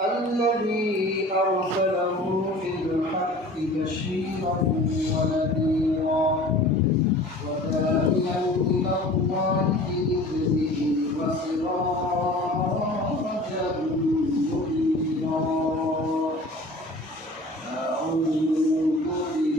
الذي أرسله بالحق بشيرا ونذيرا وداعيا إلى الله بإذنه وسراجا منيرا أعوذ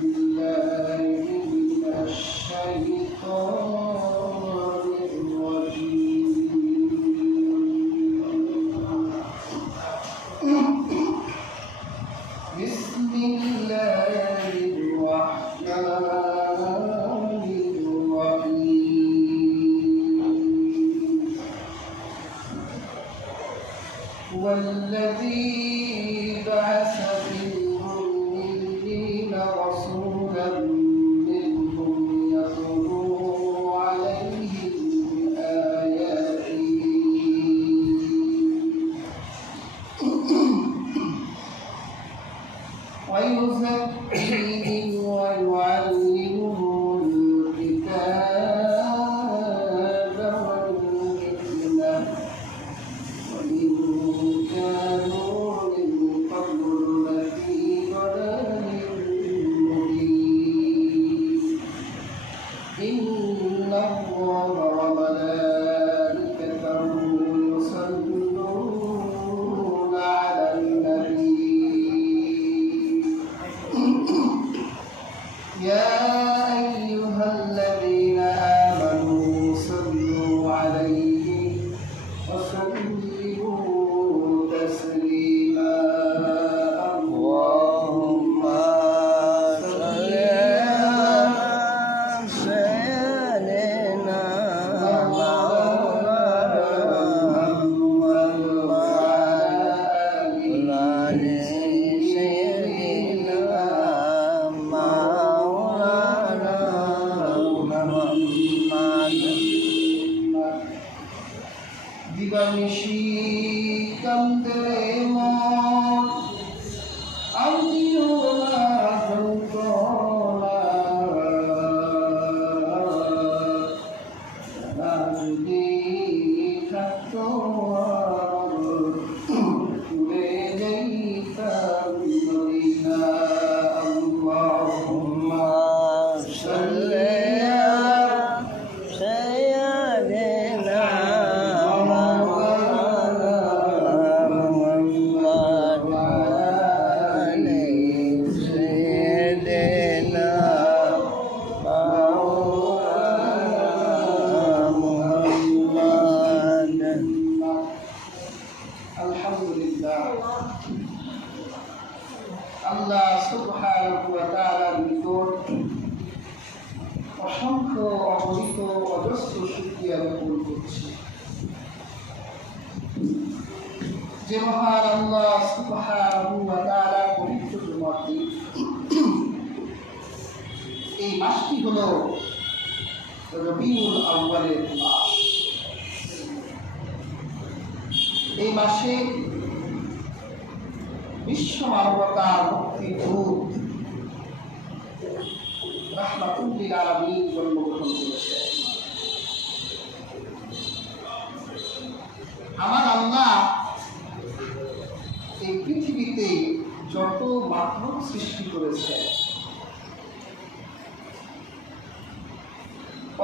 بالله من الشيطان الرجيم بسم الله الرحمن الرحيم هو الذي بعث في الأميين رسولا منهم يتلو عليهم بآياته ويزكيهم ويعلمهم الكتاب والحكمة وإن كانوا من قبل لفي ضلال مبين إن الله وملائكته يصلون على النبي يا أيها الذين آمنوا صلوا عليه وسلموا تسليما اللهم صل على سيدنا محمد وعلى آل سيدنا দিবানিশি কান্দে মন আমিও না যন্ত্রণা না যদি থাকতো ঘুরে যাইতাম মদিনা আল্লাহুম্মা সাল্লি আল্লাহ সুবহানাহু ওয়া তাআলার নিকট অসংখ্য অগণিত অজস্র শুকরিয়া জ্ঞাপন করছি যে মহান আল্লাহ সুবহানাহু ওয়া তাআলা পবিত্র জুমার দিন এই মাসটি হলো রবিউল আউয়ালের মাস। এই মাসে বিশ্ব মানবতার মুক্তির দূত রাহমাতুল লিল আলামিন জন্মগ্রহণ করেছে। আমার আল্লাহ এই পৃথিবীতে যত মাখলুক সৃষ্টি করেছে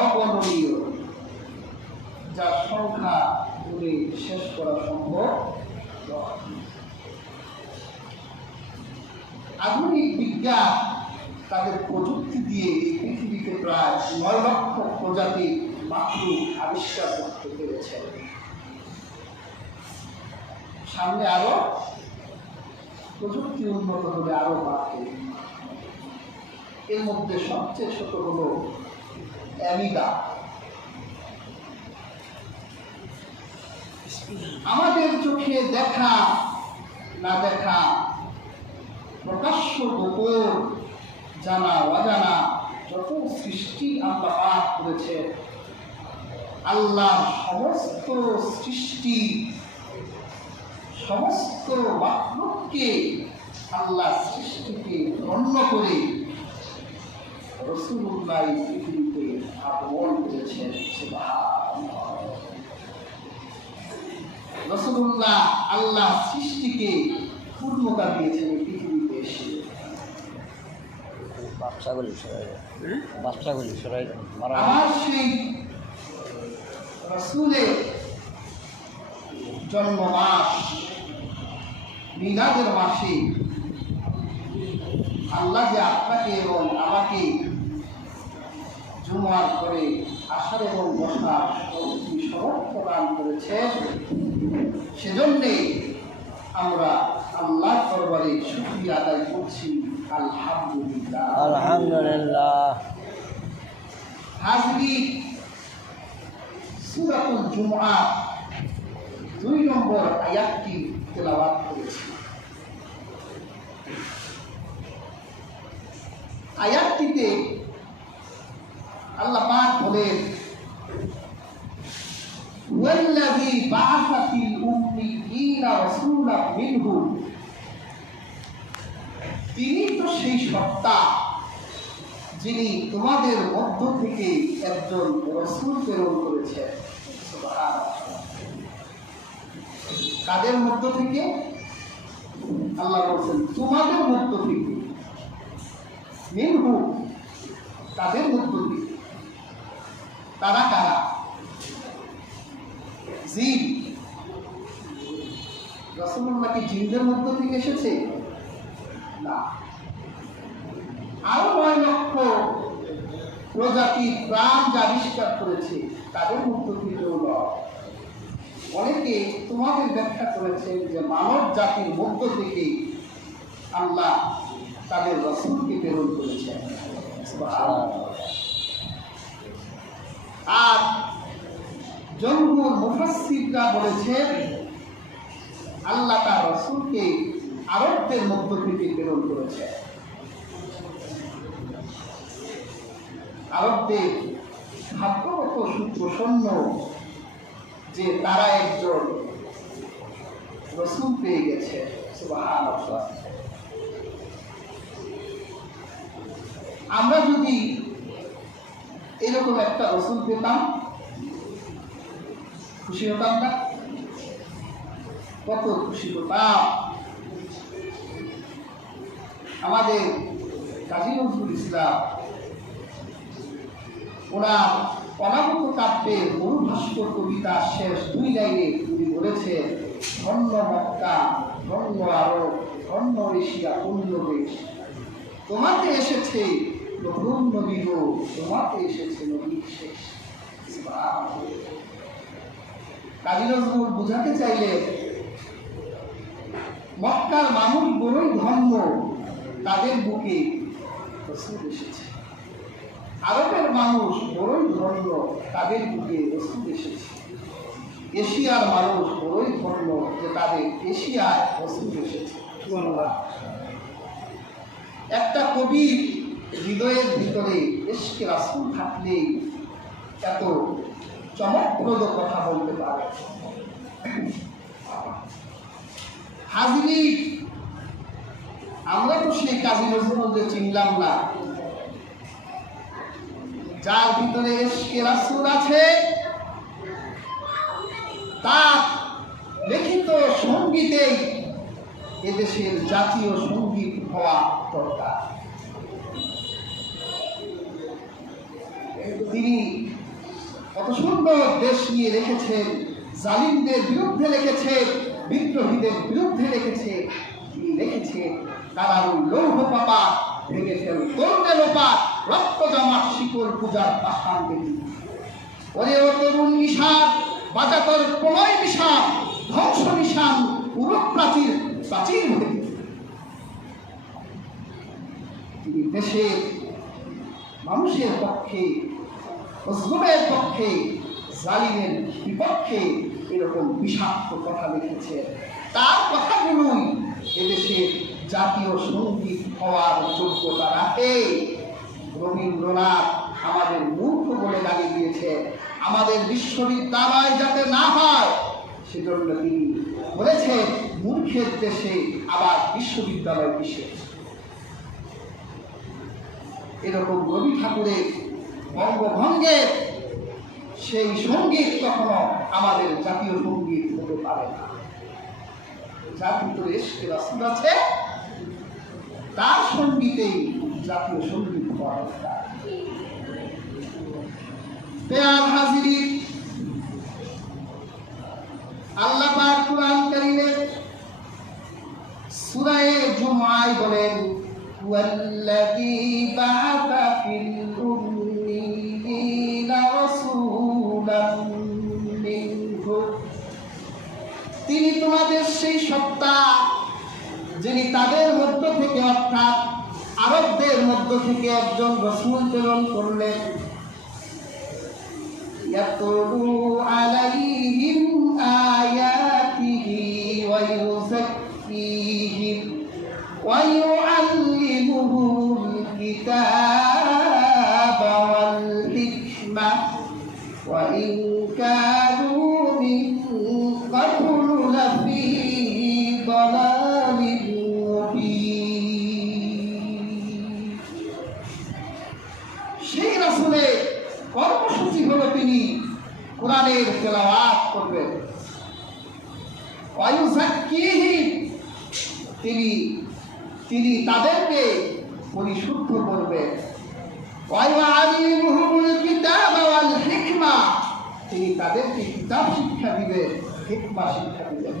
অগণনীয়, যার সংখ্যা বলে শেষ করা সম্ভব নয়। আধুনিক বিজ্ঞান তাদের প্রযুক্তি দিয়ে এই পৃথিবীতে প্রায় 9 লক্ষ প্রজাতির মাখলুক আবিষ্কার করতে পেরেছে। সামনে আরো প্রযুক্তি উন্নত হলে আরো বাড়বে। এর মধ্যে সবচেয়ে ছোট হলো অ্যামিবা। আমাদের চোখে দেখা না দেখা, প্রকাশ্য গোপন, জানা অজানা যত সৃষ্টি আল্লাহ পাক করেছে, আল্লাহ সমস্ত সৃষ্টি সমস্ত মাখলুককে আল্লাহ সৃষ্টিকে ধন্য করে রাসূলুল্লাহ পৃথিবীতে আগমন করেছেন। সুবহানাল্লাহ। রাসূলুল্লাহ আল্লাহ সৃষ্টিকে পূর্ণতা দিয়েছেন এই পৃথিবীতে এসে। আমার সেই রাসূলের জন্ম মাস মিলাদের মাসে আল্লাহ যে আপনাকে এবং আমাকে জুমার করে আসার এবং বসার সবক প্রদান করেছে, সেজন্যে আমরা আল্লাহর দরবারে শুকরিয়া আদায় করছি। আলহামদুলিল্লাহ, আলহামদুলিল্লাহ। হাজরিন, সূরাতুল জুমআ 2 নম্বর আয়াতটি তেলাওয়াত করেছি। আয়াতটিতে আল্লাহ পাক বলেন, ওয়াল্লাযী বা'আসা ফিল উম্মিয়্যিনা রাসূলাম মিনহুম, তিনি তো সেই সত্তা যিনি তোমাদের মধ্য থেকে একজন রাসূল প্রেরণ করেছেন। সুবহানাল্লাহ। কাদের মধ্য থেকে? আল্লাহ বলছেন তোমাদের মধ্য থেকে, মিনহুম, তাদের মধ্য থেকে। তারা কারা? জিন। রাসূলুল্লাহ কি জিনদের মধ্য থেকে এসেছে? না। আরো 9 লক্ষ প্রজাতির প্রাণ যা আবিষ্কার করেছে তাদের মধ্য থেকেও নয়। অনেকে তোমাদের ব্যাখ্যা করেছেন যে মানব জাতির মধ্য থেকে আল্লাহ তাদের রাসূলকে প্রেরণ করেছেন। আর জমহুর মুফাসসিররা বলেছেন আল্লাহ তার রাসূলকে আরবদের মধ্য থেকে প্রেরণ করেছেন। আরবদের ভাগ্যগত সুপ্রসন্ন যে তারা একজন রাসূল পেয়ে গেছে। সুবহানাল্লাহ। আমরা যদি এরকম একটা রাসূল পেতাম খুশি হতাম না? কত খুশি হতাম। আমাদের কাজী নজরুল ইসলাম ওনার অনাগত কাব্যে মরুভাস্কর কবিতার শেষ 2 লাইনে তিনি বলেছেন, ধন্য মক্কা, ধন্য আরব, ধন্য এশিয়া পূর্ণ দেশ, তোমাতে এসেছে প্রথম নবী গো, তোমাতে এসেছে নবী শেষ। কাজী নজরুল বুঝাতে চাইলে মক্কার মানুষ বড়ই ধন্য, তাদের বুকে রাসূল এসেছে। আরবের মানুষ বড়ই ধন্য, তাদের বুকে রাসূল এসেছে। এশিয়ার মানুষ বড়ই ধন্য যে তাদের এশিয়ায় রাসূল এসেছে। একটা কবির হৃদয়ের ভিতরে ইশকে রাসূল থাকলেই এত চমকপ্রদ কথা বলতে পারে। হাজরিন, আমরা তো সেই কাজী নজরুলকে চিনলাম না যার ভিতরে ইশকে রাসূল আছে। তার লিখিত সঙ্গীতেই এদেশের জাতীয় সঙ্গীত হওয়া দরকার। তিনি কত সুন্দর দেশ নিয়ে লিখেছেন, জালিমদের বিরুদ্ধে লিখেছেন, বিদ্রোহীদের বিরুদ্ধে লিখেছে। তিনি লিখেছেন তারা ওই লৌহ পাপা ভেঙে ফেল, করবে লোপাট, রক্ত জমাট শিকল পূজার পাষাণ দেবী। ওরে ও তরুণ নিশান, বাজাতর প্রলয় নিশান, ধ্বংস নিশান, উরূপ প্রাচীর প্রাচীর ভেঙে। তিনি দেশের মানুষের পক্ষে, মজলুমের পক্ষে, জালিমের বিপক্ষে এরকম বিষাক্ত কথা লিখেছে। তার কথাগুলোই এদেশের জাতীয় সঙ্গীত হওয়ার যোগ্যতা রাখে। রবীন্দ্রনাথ আমাদের মূর্খ বলে গালি দিয়েছে, আমাদের বিশ্ববিদ্যালয় যাতে না হয় সেজন্য তিনি বলেছে মূর্খের দেশে আবার বিশ্ববিদ্যালয় কিসের। এরকম রবি ঠাকুরের বঙ্গভঙ্গের সেই সঙ্গীত কখনো আমাদের জাতীয় সঙ্গীত হতে পারে না। যার ভিতরে ইশকে রাসূল আছে তার সঙ্গীতেই জাতীয় সঙ্গীত হওয়া দরকার। প্রিয় হাজিরিন, আল্লাহ পাক কুরআন কারীমে সূরা জুমআয় বলেন, ওয়াল্লাযী বা'আসা ফিল উম্মিয়িনা রাসূলাম মিনহুম, তিনি তোমাদের সেই সত্তা যিনি তাদের মধ্য থেকে অর্থাৎ আরবদের মধ্য থেকে একজন রাসূল প্রেরণ করলেন। ইয়াতলু আলাইহিম আয়াতিহি ওয়া ইউযাক্কিহিম ওয়া ইউআল্লিমুহুমুল কিতাবা ওয়াল হিকমা ওয়া ইন কানু মিন ক্বাবলু লাফি দালালিন মুবিন। সেই রাসূলের কর্মসূচি হলো তিনি কোরআনের তেলাওয়াত করবেন, ওয়া ইউযাক্কিহিম, তিনি তাদেরকে পরিশুদ্ধ করবেন, ওয়া ইউআল্লিমুহুমুল কিতাবা ওয়াল হিকমা, তিনি তাদেরকে কিতাব শিক্ষা দিবেন, হিকমা শিক্ষা দিবেন।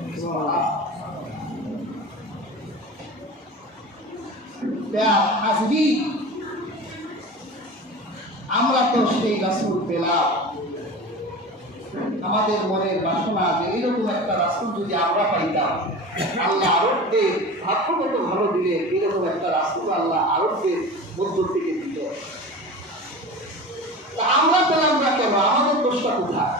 হাজিরিন, আমরা তো সেই রাসূল পেলাম, আমাদের মনের বাসনা যে এরকম একটা রাসূল যদি আমরা পাইতাম, আল্লাহ আরবদের ভাগ্যগত ভালো দিলে এরকম একটা রাসূল আল্লাহ আরবদের মধ্য থেকে দিত। আমরা পেলাম না কেন? আমাদের দোষটা কোথায়?